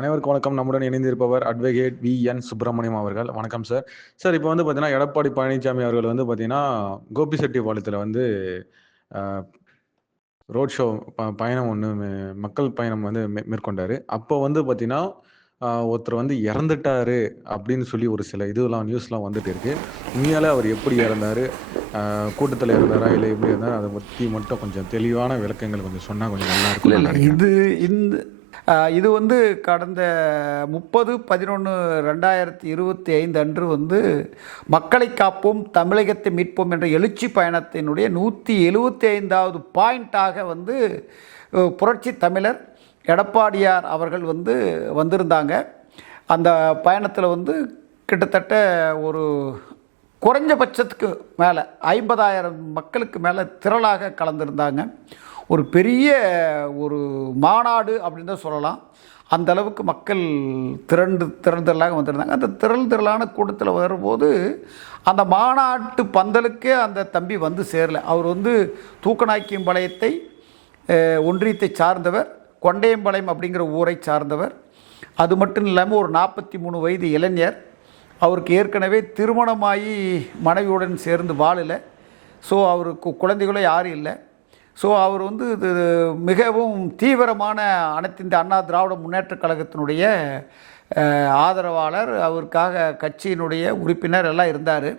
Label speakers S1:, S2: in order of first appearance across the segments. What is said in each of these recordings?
S1: அனைவருக்கும் வணக்கம். நம்முடன் இணைந்திருப்பவர் அட்வொகேட் வி என் சுப்பிரமணியம் அவர்கள். வணக்கம் சார் சார் இப்போ வந்து பார்த்தீங்கன்னா எடப்பாடி பழனிசாமி அவர்கள் வந்து பார்த்தீங்கன்னா கோபிசெட்டிப்பாளையத்தில் வந்து ரோட் ஷோ பயணம் ஒன்று மக்கள் பயணம் வந்து மே மேற்கொண்டார். அப்போ வந்து பார்த்தீங்கன்னா ஒருத்தர் வந்து இறந்துட்டாரு அப்படின்னு சொல்லி ஒரு சில இதுலாம் நியூஸ்லாம் வந்துட்டு இருக்கு. உண்மையாலே அவர் எப்படி இறந்தாரு? கூட்டத்தில் இறந்தாரா இல்லை எப்படி இருந்தார்? அதை பற்றி மட்டும் கொஞ்சம் தெளிவான விளக்கங்கள் கொஞ்சம் சொன்னால் கொஞ்சம் நல்லா இருக்கும்
S2: இது இந்த இது வந்து கடந்த முப்பது பதினொன்று ரெண்டாயிரத்தி இருபத்தி ஐந்து அன்று வந்து மக்களை காப்போம் தமிழகத்தை மீட்போம் என்ற எழுச்சி பயணத்தினுடைய நூற்றி எழுபத்தி ஐந்தாவது பாயிண்ட்டாக வந்து புரட்சி தமிழர் எடப்பாடியார் அவர்கள் வந்து வந்திருந்தாங்க. அந்த பயணத்தில் வந்து கிட்டத்தட்ட ஒரு குறைஞ்சபட்சத்துக்கு மேலே ஐம்பதாயிரம் மக்களுக்கு மேலே திரளாக கலந்துருந்தாங்க. ஒரு பெரிய ஒரு மாநாடு அப்படின்னு தான் சொல்லலாம். அந்த அளவுக்கு மக்கள் திரண்டு திரண்டலாக வந்திருந்தாங்க. அந்த திரள் திரளான கூட்டத்தில் வரும்போது அந்த மாநாட்டு பந்தலுக்கே அந்த தம்பி வந்து சேரல. அவர் வந்து தூக்கநாய்க்கியம்பாளையத்தை அஹ், ஒன்றியத்தை சார்ந்தவர் கொண்டையம்பாளையம் அப்படிங்கிற ஊரை சார்ந்தவர். அது மட்டும் இல்லாமல் ஒரு நாற்பத்தி மூணு வயது இளைஞர். அவருக்கு ஏற்கனவே திருமணமாகி மனைவியுடன் சேர்ந்து வாழலை. ஸோ அவருக்கு குழந்தைகளோ யாரும் இல்லை. ஸோ அவர் வந்து இது மிகவும் தீவிரமான அனைத்து இந்த அண்ணா திராவிட முன்னேற்றக் கழகத்தினுடைய ஆதரவாளர். அவருக்காக கட்சியினுடைய உறுப்பினர் எல்லாம் இருந்தார்.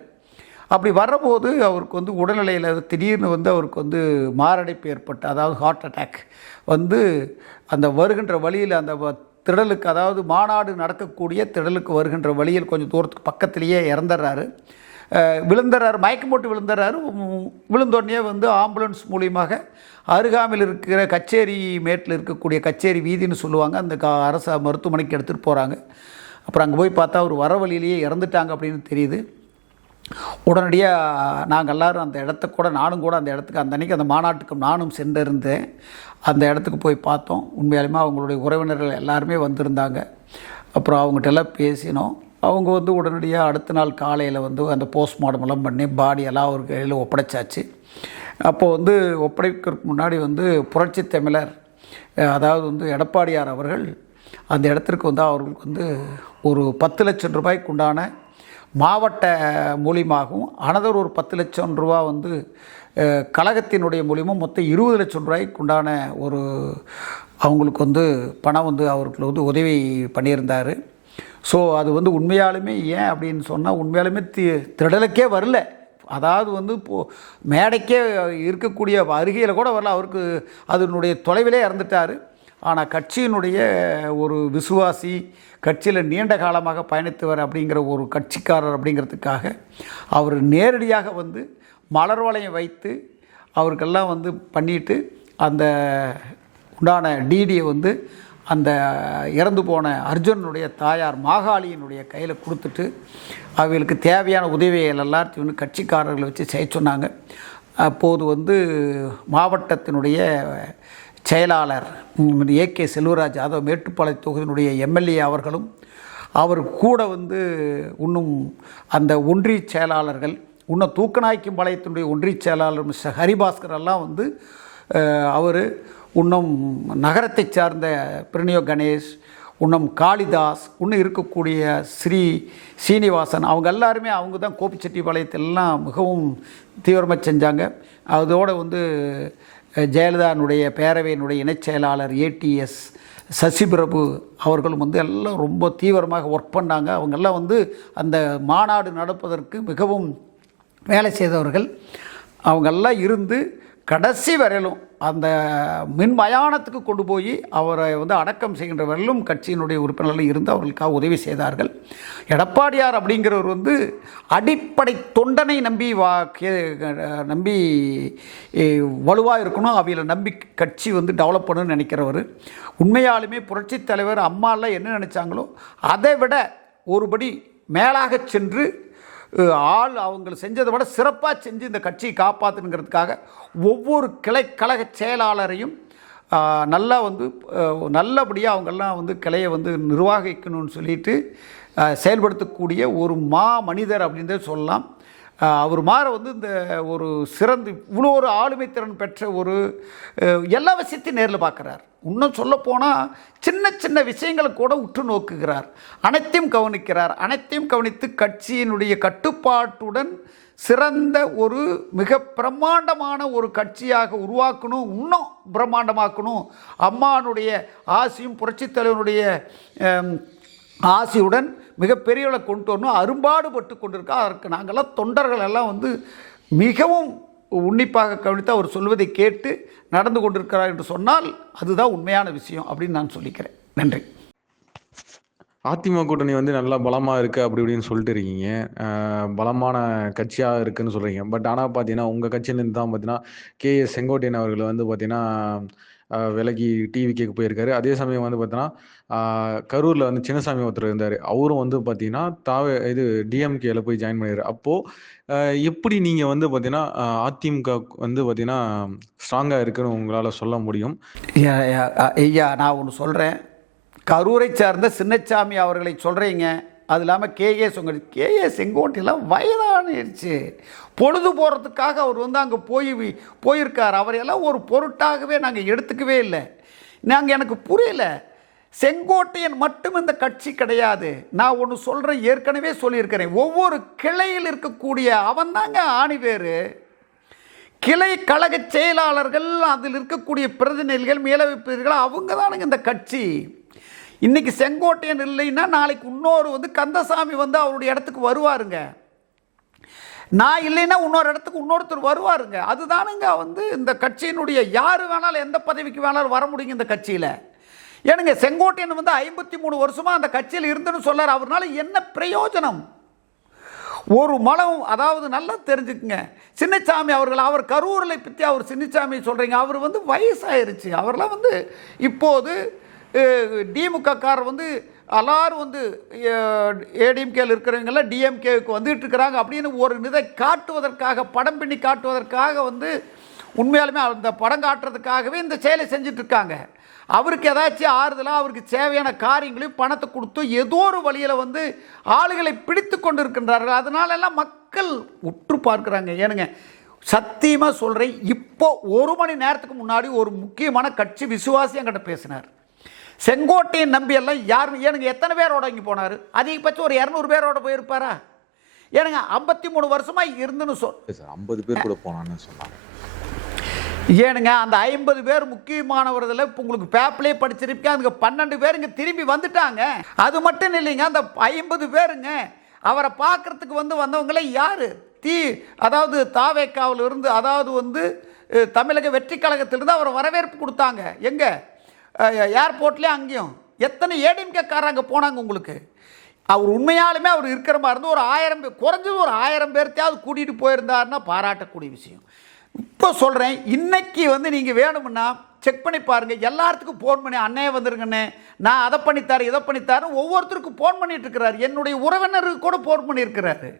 S2: அப்படி வரபோது அவருக்கு வந்து உடல்நிலையில் திடீர்னு வந்து அவருக்கு வந்து மாரடைப்பு ஏற்பட்டு அதாவது ஹார்ட் அட்டாக் வந்து அந்த வருகின்ற வழியில் அந்த வ- திடலுக்கு அதாவது மாநாடு நடக்கக்கூடிய திடலுக்கு வருகின்ற வழியில் கொஞ்சம் தூரத்துக்கு பக்கத்திலேயே இறந்துடுறாரு. விழுந்துறாரு மயக்கம் போட்டு விழுந்துறாரு. விழுந்தோடனே வந்து ஆம்புலன்ஸ் மூலியமாக அருகாமையில் இருக்கிற கச்சேரி மேட்டில் இருக்கக்கூடிய கச்சேரி வீதின்னு சொல்லுவாங்க. அந்த க அரசு மருத்துவமனைக்கு எடுத்துகிட்டு போகிறாங்க அப்புறம் அங்கே போய் பார்த்தா அவர் வர வழியிலேயே இறந்துட்டாங்க அப்படின்னு தெரியுது. உடனடியாக நாங்கள் எல்லாரும் அந்த இடத்த கூட நானும் கூட அந்த இடத்துக்கு அந்த அன்னைக்கு அந்த மாநாட்டுக்கு நானும் சென்றிருந்தேன். அந்த இடத்துக்கு போய் பார்த்தோம். உண்மையாலுமே அவங்களுடைய உறவினர்கள் எல்லாருமே வந்திருந்தாங்க. அப்புறம் அவங்ககிட்ட எல்லாம் பேசினோம். அவங்க வந்து உடனடியாக அடுத்த நாள் காலையில் வந்து அந்த போஸ்ட்மார்ட்டம் எல்லாம் பண்ணி பாடி எல்லாம் கையில் ஒப்படைச்சாச்சு. அப்போது வந்து ஒப்படைக்கிறதுக்கு முன்னாடி வந்து புரட்சி தமிழர் அதாவது வந்து எடப்பாடியார் அவர்கள் அந்த இடத்திற்கு வந்து அவர்களுக்கு வந்து ஒரு பத்து லட்சம் ரூபாய்க்கு உண்டான மாவட்ட மூலியமாகவும் அனதர் ஒரு பத்து லட்சம் ரூபா வந்து கழகத்தினுடைய மூலியமும் மொத்தம் இருபது லட்சம் ரூபாய்க்கு உண்டான ஒரு அவங்களுக்கு வந்து பணம் வந்து அவருக்கு வந்து உதவி பண்ணியிருந்தார். ஸோ அது வந்து உண்மையாலுமே ஏன் அப்படின்னு சொன்னால் உண்மையாலுமே தி திடலுக்கே வரல. அதாவது வந்து இப்போது மேடைக்கே இருக்கக்கூடிய அருகையில் கூட வரல. அவருக்கு அதனுடைய தொலைவிலே இறந்துட்டார். ஆனால் கட்சியினுடைய ஒரு விசுவாசி கட்சியில் நீண்ட காலமாக பயணித்தவர் அப்படிங்கிற ஒரு கட்சிக்காரர் அப்படிங்கிறதுக்காக அவர் நேரடியாக வந்து மலர் வளையம் வைத்து அவருக்கெல்லாம் வந்து பண்ணிட்டு அந்த உண்டான டிடியை வந்து அந்த இறந்து போன அர்ஜுனனுடைய தாயார் மாகாளியினுடைய கையில் கொடுத்துட்டு அவர்களுக்கு தேவையான உதவிகள் எல்லாத்தையும் வந்து கட்சிக்காரர்களை வச்சு செய்ய சொன்னாங்க. அப்போது வந்து மாவட்டத்தினுடைய செயலாளர் ஏ கே செல்வராஜ் யாதவ் மேட்டுப்பாளைய தொகுதியினுடைய எம்எல்ஏ அவர்களும் அவர் கூட வந்து இன்னும் அந்த ஒன்றிய செயலாளர்கள் இன்னும் தூக்கநாய்க்கும் பாளையத்தினுடைய ஒன்றிய செயலாளர் மிஸ்டர் ஹரிபாஸ்கர் எல்லாம் வந்து அவர் இன்னும் நகரத்தை சார்ந்த பிரணியோ கணேஷ் இன்னும் காளிதாஸ் இன்னும் இருக்கக்கூடிய ஸ்ரீ சீனிவாசன் அவங்க எல்லாருமே அவங்க தான் கோபிச்செட்டிப்பாளையத்திலலாம் மிகவும் தீவிரமாக செஞ்சாங்க. அதோடு வந்து ஜெயலலிதானுடைய பேரவையினுடைய இணைச் செயலாளர் ஏடிஎஸ் சசிபிரபு அவர்களும் வந்து எல்லாம் ரொம்ப தீவிரமாக ஒர்க் பண்ணாங்க. அவங்கெல்லாம் வந்து அந்த மாநாடு நடப்பதற்கு மிகவும் வேலை செய்தவர்கள். அவங்கெல்லாம் இருந்து கடைசி வரையிலும் அந்த மின் மயானத்துக்கு கொண்டு போய் அவரை வந்து அடக்கம் செய்கின்ற வரையிலும் கட்சியினுடைய உறுப்பினர்கள் இருந்து அவர்களுக்காக உதவி செய்தார்கள். எடப்பாடியார் அப்படிங்கிறவர் வந்து அடிப்படை தொண்டனை நம்பி வா நம்பி வலுவாக இருக்கணும். அவையில் நம்பி கட்சி வந்து டெவலப் பண்ணணும்னு நினைக்கிறவர். உண்மையாலுமே புரட்சித் தலைவர் அம்மாலாம் என்ன நினச்சாங்களோ அதை விட ஒருபடி மேலாக சென்று ஆள் அவங்க செஞ்சதை விட சிறப்பாக செஞ்சு இந்த கட்சியை காப்பாற்றுங்கிறதுக்காக ஒவ்வொரு கிளை கழக செயலாளரையும் நல்லா வந்து நல்லபடியாக அவங்கெல்லாம் வந்து கிளையை வந்து நிர்வாகிக்கணும்னு சொல்லிட்டு செயல்படுத்தக்கூடிய ஒரு மா மனிதர் அப்படின்றத சொல்லலாம். அவர் மாற வந்து இந்த ஒரு சிறந்து இவ்வளோ ஒரு ஆளுமை திறன் பெற்ற ஒரு எல்லா விஷயத்தையும் நேரில் பார்க்குறார். இன்னும் சொல்லப்போனால் சின்ன சின்ன விஷயங்களை கூட உற்று நோக்குகிறார். அனைத்தையும் கவனிக்கிறார். அனைத்தையும் கவனித்து கட்சியினுடைய கட்டுப்பாட்டுடன் சிறந்த ஒரு மிக பிரம்மாண்டமான ஒரு கட்சியாக உருவாக்கணும் இன்னும் பிரம்மாண்டமாக்கணும். அம்மானுடைய ஆசியும் புரட்சித் தலைவனுடைய ஆசியுடன் மிகப்பெரியவளை கொண்டு வரணும். அரும்பாடுபட்டு கொண்டிருக்கா. அதற்கு நாங்கள்லாம் தொண்டர்கள் எல்லாம் வந்து மிகவும் உன்னிப்பாக கவனித்து அவர் சொல்வதை கேட்டு நடந்து கொண்டிருக்கிறார் என்று சொன்னால் அதுதான் உண்மையான விஷயம் அப்படின்னு நான் சொல்லிக்கிறேன். நன்றி.
S1: அதிமுக கூட்டணி வந்து நல்லா பலமாக இருக்குது அப்படி இப்படின்னு சொல்லிட்டு இருக்கீங்க. பலமான கட்சியாக இருக்குன்னு சொல்கிறீங்க பட் ஆனால் பார்த்தீங்கன்னா உங்கள் கட்சியிலேருந்து தான் பார்த்தீங்கன்னா கே எஸ் செங்கோட்டையன் அவர்கள் வந்து பார்த்தீங்கன்னா விலகி விலகி டிவிக்கு போயிருக்காரு. அதே சமயம் வந்து பார்த்தீங்கன்னா கரூரில் வந்து சின்னசாமி ஒருத்தர் இருந்தார். அவரும் வந்து பார்த்தீங்கன்னா தாவே இது டிஎம்கேல போய் ஜாயின் பண்ணிடுறாரு அப்போது எப்படி நீங்கள் வந்து பார்த்தீங்கன்னா அதிமுக வந்து பார்த்தீங்கன்னா ஸ்ட்ராங்காக இருக்குன்னு உங்களால் சொல்ல முடியும்?
S2: ஐயா, ஐயா நான் ஒன்று சொல்கிறேன் கரூரை சார்ந்த சின்னச்சாமி அவர்களை சொல்கிறீங்க அது இல்லாமல் கேஏ சொங்க கேஏ செங்கோட்டையெல்லாம் வயதானிருச்சு. பொழுது போகிறதுக்காக அவர் வந்து அங்கே போய் போயிருக்கார். அவரையெல்லாம் ஒரு பொருட்டாகவே நாங்கள் எடுத்துக்கவே இல்லை. நாங்கள் எனக்கு புரியல. செங்கோட்டையன் மட்டும் இந்த கட்சி கிடையாது. நான் ஒன்று சொல்கிறேன் ஏற்கனவே சொல்லியிருக்கிறேன். ஒவ்வொரு கிளையில் இருக்கக்கூடிய அவன் தாங்க ஆணிவேறு கிளை கழக செயலாளர்கள் அதில் இருக்கக்கூடிய பிரதிநிதிகள் மேலவைப்பீர்கள் அவங்க தானுங்க இந்த கட்சி. இன்னைக்கு செங்கோட்டையன் இல்லைன்னா நாளைக்கு இன்னொரு வந்து கந்தசாமி வந்து அவருடைய இடத்துக்கு வருவாருங்க. நான் இல்லைன்னா இன்னொரு இடத்துக்கு இன்னொருத்தர் வருவாருங்க. அதுதானுங்க வந்து இந்த கட்சியினுடைய யார் வேணாலும் எந்த பதவிக்கு வேணாலும் வர முடியுங்க இந்த கட்சியில். ஏனுங்க செங்கோட்டையன் வந்து ஐம்பத்தி மூணு வருஷமாக அந்த கட்சியில் இருந்துன்னு சொல்லார். அவர்னால என்ன பிரயோஜனம்? ஒரு மலம் அதாவது நல்லா தெரிஞ்சுக்குங்க. சின்னச்சாமி அவர்கள் அவர் கரூரில் பற்றி அவர் சின்னச்சாமி சொல்கிறீங்க அவர் வந்து வயசாயிருச்சு. அவர்லாம் வந்து இப்போது திமுக வந்து எல்லாரும் வந்து ஏடிஎம்கேல இருக்கிறவங்கெல்லாம் டிஎம்கேவுக்கு வந்துட்டு இருக்கிறாங்க. அப்படின்னு ஒரு இதை காட்டுவதற்காக படம் பின்னி காட்டுவதற்காக வந்து உண்மையாலுமே அந்த படம் காட்டுறதுக்காகவே இந்த செயலை செஞ்சிட்ருக்காங்க அவருக்கு ஏதாச்சும் ஆறுதலாக அவருக்கு தேவையான காரியங்களையும் பணத்தை கொடுத்து ஏதோ ஒரு வழியில் வந்து ஆளுகளை பிடித்து கொண்டு இருக்கின்றார்கள் அதனாலெல்லாம் மக்கள் உற்று பார்க்குறாங்க. ஏனுங்க சத்தியமாக சொல்கிறேன் இப்போ ஒரு மணி நேரத்துக்கு முன்னாடி ஒரு முக்கியமான கட்சி விசுவாசி என்கிட்ட பேசினார். செங்கோட்டையின் நம்பி எல்லாம் யார் ஏனுங்க எத்தனை பேரோட இங்கே போனார்? அதிகபட்சம் ஒரு இரநூறு பேரோட போயிருப்பாரா? ஏனுங்க ஐம்பத்தி மூணு வருஷமாக இருந்துன்னு சொல்
S3: ஐம்பது பேர் கூட போனான்னு சொன்னாங்க.
S2: ஏனுங்க அந்த ஐம்பது பேர் முக்கியமானவர்களில் இப்போ உங்களுக்கு பேப்பிலே படிச்சிருப்பீங்க அதுக்கு பன்னெண்டு பேர் இங்கே திரும்பி வந்துட்டாங்க. அது மட்டும் இல்லைங்க அந்த ஐம்பது பேருங்க அவரை பார்க்கறதுக்கு வந்து வந்தவங்களே யார்? தீ அதாவது தாவேக்காவில் இருந்து அதாவது வந்து தமிழக வெற்றி கழகத்திலிருந்து அவரை வரவேற்பு கொடுத்தாங்க. எங்கே? ஏர்போர்ட்லேயும் அங்கேயும். எத்தனை ஏடிஎம்கே அங்கே போனாங்க உங்களுக்கு? அவர் உண்மையாலுமே அவர் இருக்கிற மாதிரி இருந்து ஒரு ஆயிரம் பேர் குறைஞ்சது ஒரு ஆயிரம் பேர்த்தையாவது கூட்டிகிட்டு போயிருந்தாருன்னா பாராட்டக்கூடிய விஷயம். இப்போ சொல்கிறேன் இன்றைக்கி வந்து நீங்கள் வேணும்னா செக் பண்ணி பாருங்கள் எல்லாத்துக்கும் ஃபோன் பண்ணி அன்னையே வந்துருங்கண்ணே நான் அதை பண்ணித்தாரு இதை பண்ணித்தாருன்னு ஒவ்வொருத்தருக்கும் ஃபோன் பண்ணிட்டு இருக்கிறார். என்னுடைய உறவினருக்கு கூட ஃபோன் பண்ணியிருக்கிறாரு.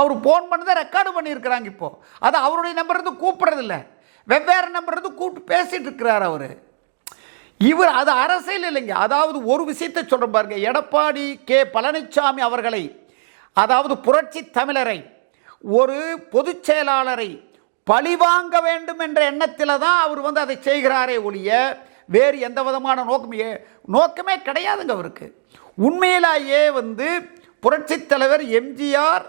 S2: அவர் ஃபோன் பண்ணதை ரெக்கார்டு பண்ணியிருக்கிறாங்க இப்போது அது அவருடைய நம்பர் இருந்து கூப்பிட்றதில்ல. வெவ்வேறு நம்பர் இருந்து கூப்பிட்டு பேசிகிட்டு இருக்கிறார் அவர். இவர் அது அரசியல் இல்லைங்க. அதாவது ஒரு விஷயத்தை சொல்கிற பாருங்க. எடப்பாடி கே. பழனிசாமி அவர்களை அதாவது புரட்சி தமிழரை ஒரு பொதுச் செயலாளரை பழிவாங்க வேண்டும் என்ற எண்ணத்தில் தான் அவர் வந்து அதை செய்கிறாரே ஒழிய வேறு எந்த விதமான நோக்கமே நோக்கமே கிடையாதுங்க அவருக்கு. உண்மையிலேயே வந்து புரட்சி தலைவர் எம்ஜிஆர்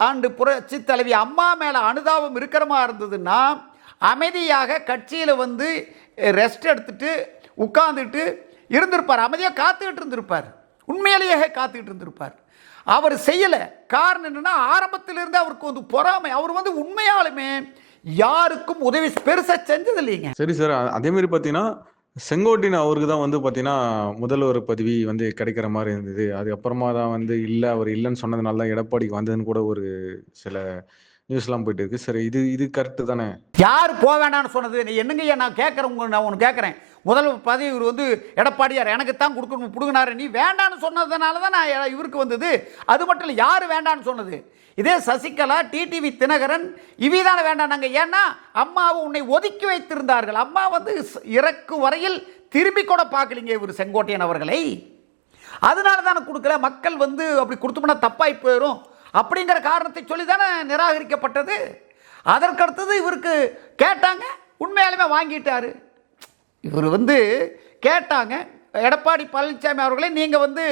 S2: அண்டு புரட்சி தலைவி அம்மா மேலே அனுதாபம் இருக்கிற மாதிரி இருந்ததுன்னா அமைதியாக கட்சியில் வந்து ரெஸ்ட் எடுத்துட்டு உட்கார்ந்துட்டு இருந்திருப்பார். அமைதியாக காத்துக்கிட்டு இருந்திருப்பார். உண்மையிலேயே காத்துக்கிட்டு இருந்திருப்பார். அவர் செய்யலை. காரணம் என்னென்னா ஆரம்பத்திலிருந்து அவருக்கு வந்து பொறாமை. அவர் வந்து உண்மையாலுமே யாருக்கும் உதவி பெருசாக செஞ்சது இல்லைங்க
S1: சரி சார் அதே மாதிரி பார்த்தீங்கன்னா செங்கோட்டின் அவருக்கு தான் வந்து பார்த்தீங்கன்னா முதல்வர் பதவி வந்து கிடைக்கிற மாதிரி இருந்தது. அதுக்கப்புறமா தான் வந்து இல்லை அவர் இல்லைன்னு சொன்னதுனால தான் எடப்பாடிக்கு வந்ததுன்னு கூட ஒரு சில நியூஸ்லாம் போயிட்டு இருக்கு சரி இது இது கரெக்டு தானே?
S2: யார் போக வேண்டாம்னு சொன்னது? நீ என்னங்கய்யா நான் கேட்குறேன் உங்க நான் ஒன்று கேட்குறேன். முதல் பதவி இவர் வந்து எடப்பாடியார் எனக்கு தான் கொடுக்கணும் பிடுங்கினாரு. நீ வேண்டான்னு சொன்னதுனால தான் நான் இவருக்கு வந்தது. அது மட்டும் இல்லை யார் வேண்டான்னு சொன்னது? இதே சசிகலா டிடிவி தினகரன் இவிதான வேண்டானாங்க ஏன்னா அம்மாவை உன்னை ஒதுக்கி வைத்திருந்தார்கள். அம்மா வந்து இறக்கு வரையில் திரும்பி கூட பார்க்கலீங்க இவர் செங்கோட்டையன் அவர்களை. அதனால தானே கொடுக்கல. மக்கள் வந்து அப்படி கொடுத்தோம்னா தப்பாகி போயிடும் அப்படிங்கிற காரணத்தை சொல்லி தானே நிராகரிக்கப்பட்டது? அதற்கடுத்தது இவருக்கு கேட்டாங்க உண்மையாலுமே வாங்கிட்டார். இவர் வந்து கேட்டாங்க எடப்பாடி பழனிசாமி அவர்களே நீங்கள் வந்து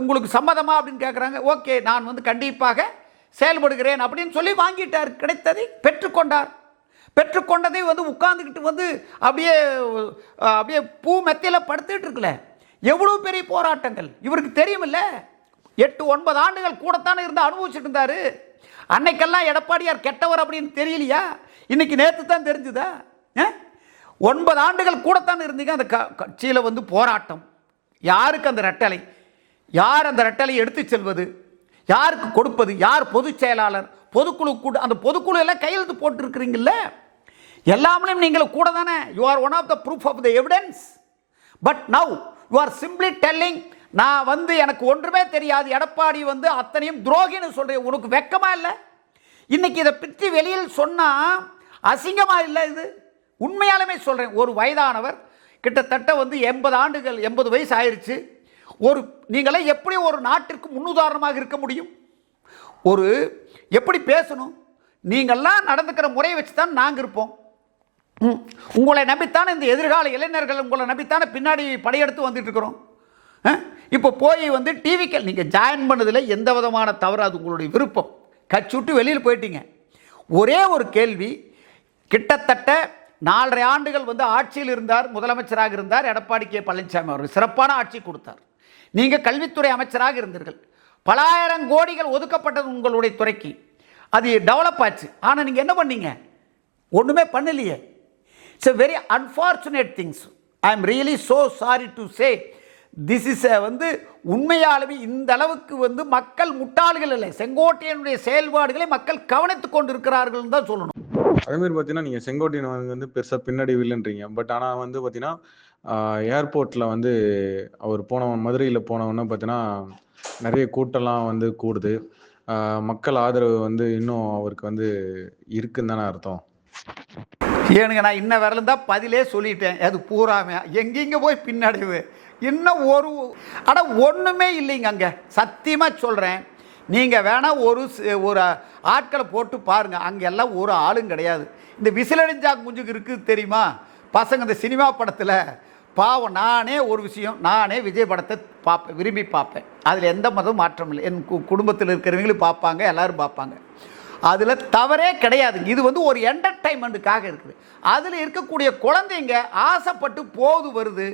S2: உங்களுக்கு சம்மதமா அப்படின்னு கேட்குறாங்க ஓகே நான் வந்து கண்டிப்பாக செயல்படுகிறேன் அப்படின்னு சொல்லி வாங்கிட்டார். கிடைத்ததை பெற்றுக்கொண்டார். பெற்றுக்கொண்டதை வந்து உட்காந்துக்கிட்டு வந்து அப்படியே அப்படியே பூ மெத்தையில் படுத்துட்டு இருக்கல. எவ்வளோ பெரிய போராட்டங்கள். இவருக்கு தெரியுமில்ல? எட்டு ஒன்பது ஆண்டுகள் கூடத்தானே இருந்து அனுபவிச்சுட்டு இருந்தாரு. அன்னைக்கெல்லாம் எடப்பாடியார் கெட்டவர் அப்படின்னு தெரியலையா? இன்னைக்கு நேற்று தான் தெரிஞ்சுதா? ஆ? ஒன்பது ஆண்டுகள் கூடத்தானே இருந்தீங்க அந்த க கட்சியில் வந்து போராட்டம். யாருக்கு அந்த ரெட்டலை? யார் அந்த ரெட்டலை எடுத்து செல்வது? யாருக்கு கொடுப்பது? யார் பொதுச் செயலாளர்? பொதுக்குழு கூட அந்த பொதுக்குழு எல்லாம் கையெழுத்து போட்டுருக்கிறீங்கல்ல? எல்லாமே நீங்கள் கூட தானே you are one of the proof of the evidence but now you are simply telling நான் வந்து எனக்கு ஒன்றுமே தெரியாது. எடப்பாடி வந்து அத்தனையும் துரோகின்னு சொல்கிறேன் உனக்கு வெக்கமா இல்லை? இன்னைக்கு இதை பற்றி வெளியில் சொன்னால் அசிங்கமாக இல்லை இது? உண்மையாலுமே சொல்கிறேன் ஒரு வயதானவர் கிட்டத்தட்ட வந்து எண்பது ஆண்டுகள் எண்பது வயசு ஆயிடுச்சு ஒரு நீங்களே எப்படி ஒரு நாட்டிற்கு முன்னுதாரணமாக இருக்க முடியும்? ஒரு எப்படி பேசணும்? நீங்கள்லாம் நடந்துக்கிற முறையை வச்சு தான் நாங்கள் இருப்போம் உங்களை நம்பித்தானே இந்த எதிர்கால இளைஞர்கள் உங்களை நம்பித்தானே பின்னாடி படையெடுத்து வந்துட்டு இருக்கிறோம். இப்போ போய் வந்து டிவிக்கள் நீங்கள் ஜாயின் பண்ணதில் எந்த விதமான தவறு? அது உங்களுடைய விருப்பம். கட்சி விட்டு வெளியில் போயிட்டீங்க. ஒரே ஒரு கேள்வி கிட்டத்தட்ட நாலரை ஆண்டுகள் வந்து ஆட்சியில் இருந்தார் முதலமைச்சராக இருந்தார் எடப்பாடி கே பழனிசாமி அவர்கள். சிறப்பான ஆட்சி கொடுத்தார். நீங்கள் கல்வித்துறை அமைச்சராக இருந்தீர்கள். பலாயிரம் கோடிகள் ஒதுக்கப்பட்டது உங்களுடைய துறைக்கு. அது டெவலப் ஆச்சு. ஆனால் நீங்கள் என்ன பண்ணீங்க? ஒன்றுமே பண்ணலையே. It's a very unfortunate things I am really so sorry to say this is வந்து உண்மையாலுமே இந்த அளவுக்கு வந்து மக்கள் முட்டாள்கள் இல்லை. செங்கோட்டையனுடைய செயல்பாடுகளை மக்கள் கவனித்துக் கொண்டிருக்கிறார்கள் தான் சொல்லணும்.
S1: அதே மாதிரி பார்த்தீங்கன்னா நீங்கள் செங்கோட்டையன் வந்து பெருசாக பின்னாடி இல்லைன்றீங்க பட் ஆனால் வந்து பார்த்தீங்கன்னா ஏர்போர்ட்டில் வந்து அவர் போனவன் மதுரையில் போனவொன்னே பார்த்தீங்கன்னா நிறைய கூட்டம்லாம் வந்து கூடுது. மக்கள் ஆதரவு வந்து இன்னும் அவருக்கு வந்து இருக்குன்னு தானே அர்த்தம்.
S2: ஏனுங்க நான் இன்ன வரலும் தான் பதிலே சொல்லிட்டேன். அது பூராமே. எங்கெங்கே போய் பின்னடைவு? இன்னும் ஒரு ஆனால் ஒன்றுமே இல்லைங்க அங்கே. சத்தியமாக சொல்கிறேன் நீங்கள் வேணால் ஒரு ஒரு ஆட்களை போட்டு பாருங்கள் அங்கே எல்லாம் ஒரு ஆளும் கிடையாது. இந்த விசிலடிஞ்சா குஞ்சுக்கு இருக்குது தெரியுமா? பசங்க இந்த சினிமா படத்தில் பாவம் நானே ஒரு விஷயம் நானே விஜய் படத்தை பார்ப்பேன் விரும்பி பார்ப்பேன் அதில் எந்த மதம் மாற்றம் இல்லை. என் கு- குடும்பத்தில் இருக்கிறவங்களும் பார்ப்பாங்க எல்லோரும் பார்ப்பாங்க அதில் தவறே கிடையாது இது வந்து ஒரு என்டர்டைன்மெண்ட்டுக்காக இருக்குது அதில் இருக்கக்கூடிய குழந்தைங்க ஆசைப்பட்டு போது வருது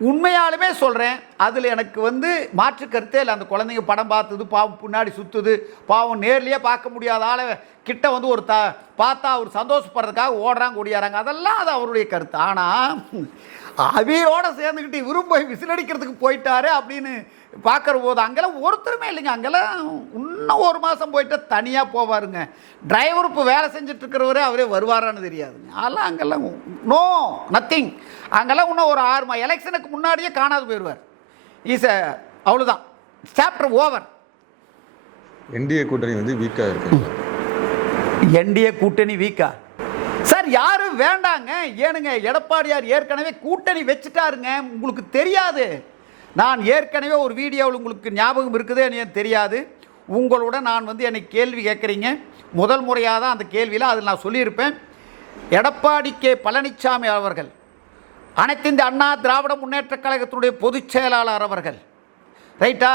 S2: உண்மையாலுமே சொல்கிறேன் அதில் எனக்கு வந்து மாற்று கருத்தே இல்லை அந்த குழந்தைங்க படம் பார்த்தது பாவம் பின்னாடி சுற்றுது பாவம் நேர்லேயே பார்க்க முடியாத ஆளை கிட்ட வந்து ஒரு த பார்த்தா அவர் சந்தோஷப்படுறதுக்காக ஓடுறாங்க ஓடியாராங்க அதெல்லாம் அது அவருடைய கருத்து ஆனால் அவையோடு சேர்ந்துக்கிட்டு விரும்ப விசிலடிக்கிறதுக்கு போயிட்டாரு அப்படின்னு பார்க்குற போது அங்கெல்லாம் ஒருத்தருமே இல்லைங்க. அங்கெல்லாம் இன்னும் ஒரு மாதம் போயிட்டு தனியாக போவாருங்க. டிரைவர் இப்போ வேலை செஞ்சுட்டு இருக்கிறவரே அவரே வருவாரான்னு தெரியாதுங்க. அதெல்லாம் அங்கெல்லாம் நோ நத்திங் அங்கெல்லாம் இன்னும் ஒரு ஆறு மா எலெக்ஷனுக்கு முன்னாடியே காணாது போயிடுவார் ஈஸ் அவ்வளோதான் சாப்டர் ஓவர்
S1: என்டிஏ கூட்டணி வந்து வீக்காக இருக்கு.
S2: என்டிஏ கூட்டணி வீக்கா சார் யாரும் வேண்டாங்க. ஏனுங்க எடப்பாடியார் ஏற்கனவே கூட்டணி வச்சுட்டாருங்க. உங்களுக்கு தெரியாது. நான் ஏற்கனவே ஒரு வீடியோவில் உங்களுக்கு ஞாபகம் இருக்குது எனக்கு தெரியாது. உங்களோட நான் வந்து என்னை கேள்வி கேட்குறீங்க. முதல் முறையாக தான் அந்த கேள்வியில் அதில் நான் சொல்லியிருப்பேன். எடப்பாடி கே. பழனிசாமி அவர்கள் அனைத்து இந்த அண்ணா திராவிட முன்னேற்ற கழகத்தினுடைய பொதுச் செயலாளர் அவர்கள் ரைட்டா?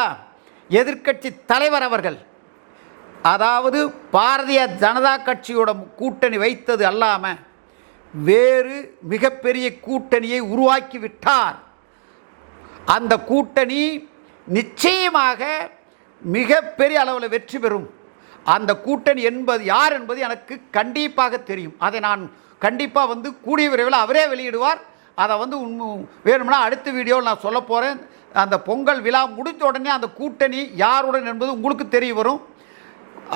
S2: எதிர்க்கட்சி தலைவர் அவர்கள் அதாவது பாரதிய ஜனதா கட்சியோட கூட்டணி வைத்தது அல்லாமல் வேறு மிகப்பெரிய கூட்டணியை உருவாக்கி விட்டார். அந்த கூட்டணி நிச்சயமாக மிகப்பெரிய அளவில் வெற்றி பெறும். அந்த கூட்டணி என்பது யார் என்பது எனக்கு கண்டிப்பாக தெரியும். அதை நான் கண்டிப்பாக வந்து கூடிய விரைவில் அவரே வெளியிடுவார். அதை வந்து வேணும்னா அடுத்த வீடியோவில் நான் சொல்ல போகிறேன் அந்த பொங்கல் விழா முடிஞ்ச உடனே அந்த கூட்டணி யாருடன் என்பது உங்களுக்கு தெரிய வரும்.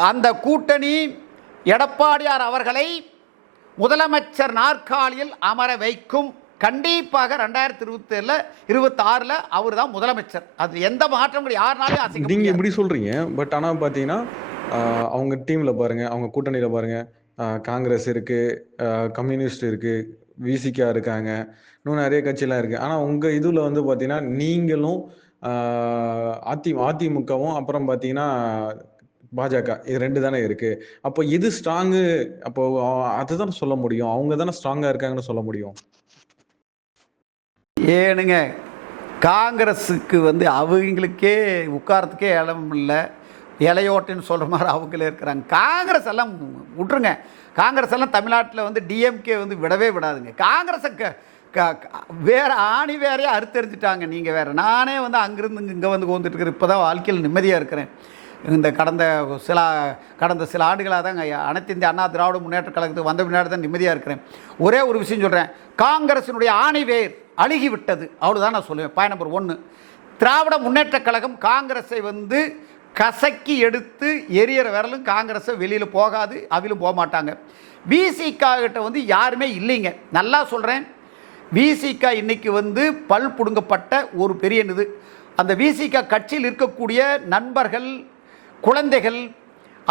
S2: அந்த கூட்டணி எடப்பாடியார் அவர்களை முதலமைச்சர் நாற்காலியில் அமர வைக்கும் கண்டிப்பாக ரெண்டாயிரத்தி இருபத்தேழில் இருபத்தாறில் அவர் தான் முதலமைச்சர். அது எந்த மாற்றங்கள் யாருனாலும் அசைக்க
S1: நீங்க
S2: முடியாது.
S1: இப்படி சொல்றீங்க. பட் ஆனா பாத்தீங்கன்னா ஆஹ் அவங்க டீம்ல பாருங்க அவங்க கூட்டணியில பாருங்க ஆஹ் காங்கிரஸ் இருக்கு ஆஹ் கம்யூனிஸ்ட் இருக்கு விசிகா இருக்காங்க இன்னும் நிறைய கட்சியெல்லாம் இருக்கு. ஆனா உங்க இதுல வந்து பாத்தீங்கன்னா நீங்களும் அதி அதிமுகவும் அப்புறம் பாத்தீங்கன்னா பாஜக இது ரெண்டு தானே இருக்கு. அப்போ எது ஸ்ட்ராங்கு அப்போ அதுதான் சொல்ல முடியும்? அவங்க தானே ஸ்ட்ராங்கா இருக்காங்கன்னு சொல்ல முடியும்?
S2: ஏனுங்க காங்கிரஸுக்கு வந்து அவங்களுக்கே உட்காரத்துக்கே இடம் இல்லை. இலையோட்டுன்னு சொல்கிற மாதிரி அவங்களே இருக்கிறாங்க. காங்கிரஸ் எல்லாம் விட்ருங்க. காங்கிரஸ் எல்லாம் தமிழ்நாட்டில் வந்து டிஎம்கே வந்து விடவே விடாதுங்க. காங்கிரஸை க க- வேற ஆணி வேறையே அறுத்தெறிஞ்சிட்டாங்க நீங்கள் வேறு. நானே வந்து அங்கேருந்து இங்கே வந்து வந்துட்டு இருக்கிற இப்போ தான் வாழ்க்கையில் நிம்மதியாக இருக்கிறேன். இந்த கடந்த சில கடந்த சில ஆண்டுகளாக தாங்க அனைத்து இந்திய அண்ணா திராவிட முன்னேற்ற கழகத்துக்கு வந்த பின்னாடி தான் நிம்மதியாக இருக்கிறேன். ஒரே ஒரு விஷயம் சொல்கிறேன் காங்கிரசினுடைய ஆணிவேர் வேர். அழுகிவிட்டது. அவ்வளோதான் நான் சொல்லுவேன். பாய் நம்பர் ஒன்று திராவிட முன்னேற்ற கழகம் காங்கிரஸை வந்து கசக்கி எடுத்து எரியற விரலும் காங்கிரஸை வெளியில் போகாது அவிலும் போக மாட்டாங்க விசிகா கிட்ட வந்து யாருமே இல்லைங்க. நல்லா சொல்கிறேன் விசிகா இன்றைக்கி வந்து பல் புடுங்கப்பட்ட ஒரு பெரிய இது. அந்த விசிகா கட்சியில் இருக்கக்கூடிய நண்பர்கள் குழந்தைகள்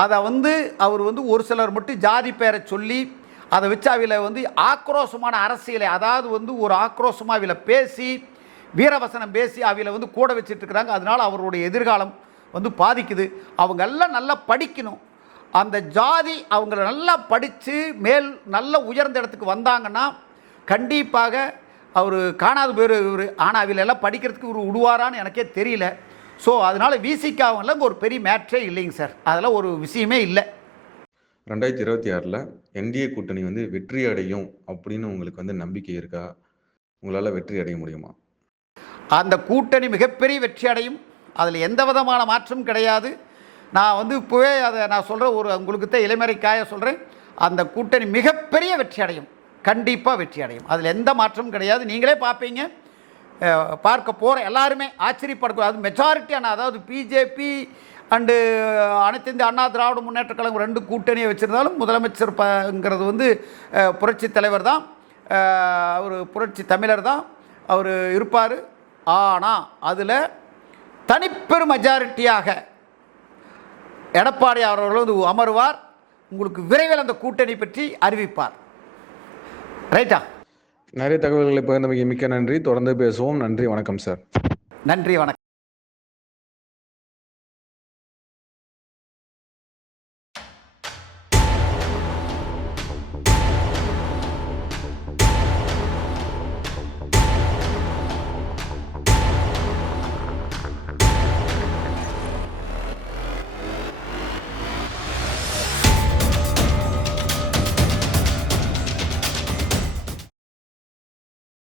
S2: அதை வந்து அவர் வந்து ஒரு சிலர் மட்டும் ஜாதி பேரை சொல்லி அதை வச்சு அவையில் வந்து ஆக்ரோஷமான அரசியலை அதாவது வந்து ஒரு ஆக்ரோஷமாக அவையில் பேசி வீரவசனம் பேசி அவையில் வந்து கூட வச்சுட்டு அதனால் அதனால அவருடைய எதிர்காலம் வந்து பாதிக்குது. அவங்க எல்லாம் நல்லா படிக்கணும். அந்த ஜாதி அவங்கள நல்லா படித்து மேல் நல்ல உயர்ந்த இடத்துக்கு வந்தாங்கன்னா கண்டிப்பாக அவர் காணாது போயிரு இவர் ஆனால் அவையில் எல்லாம் படிக்கிறதுக்கு இவர் விடுவாரான்னு எனக்கே தெரியல. ஸோ அதனால் விசிகாவெல்லாம் ஒரு பெரிய மேட்ரே இல்லைங்க சார் அதெல்லாம் ஒரு விஷயமே இல்லை.
S3: ரெண்டாயிரத்தி இருபத்தி ஆறில் என்டிஏ கூட்டணி வந்து வெற்றி அடையும் அப்படின்னு உங்களுக்கு வந்து நம்பிக்கை இருக்கா? உங்களால் வெற்றி அடைய முடியுமா?
S2: அந்த கூட்டணி மிகப்பெரிய வெற்றி அடையும். அதில் எந்த விதமான மாற்றமும் கிடையாது. நான் வந்து இப்போவே அதை நான் சொல்கிறேன் ஒரு உங்களுக்கு தான் இளைமறைக்காய சொல்கிறேன் அந்த கூட்டணி மிகப்பெரிய வெற்றி அடையும். கண்டிப்பாக வெற்றி அடையும். அதில் எந்த மாற்றமும் கிடையாது. நீங்களே பார்ப்பீங்க. பார்க்க போகிற எல்லாருமே ஆச்சரியப்படக்கூடாது மெஜாரிட்டியான அதாவது பிஜேபி அண்டு அனைத்து இந்திய அண்ணா திராவிட முன்னேற்ற கழகம் ரெண்டு கூட்டணியை வச்சுருந்தாலும் முதலமைச்சர் பங்கிறது வந்து புரட்சி தலைவர் தான். அவர் புரட்சி தமிழர் தான். அவர் இருப்பார். ஆனால் அதில் தனிப்பெரும் மெஜாரிட்டியாக எடப்பாடி அவர்கள் வந்து அமருவார். உங்களுக்கு விரைவில் அந்த கூட்டணி பற்றி அறிவிப்பார். ரைட்டா?
S1: நிறைய தகவல்களை பகிர்ந்தமைக்கு மிக்க நன்றி. தொடர்ந்து பேசுவோம். நன்றி வணக்கம் சார்.
S2: நன்றி வணக்கம்.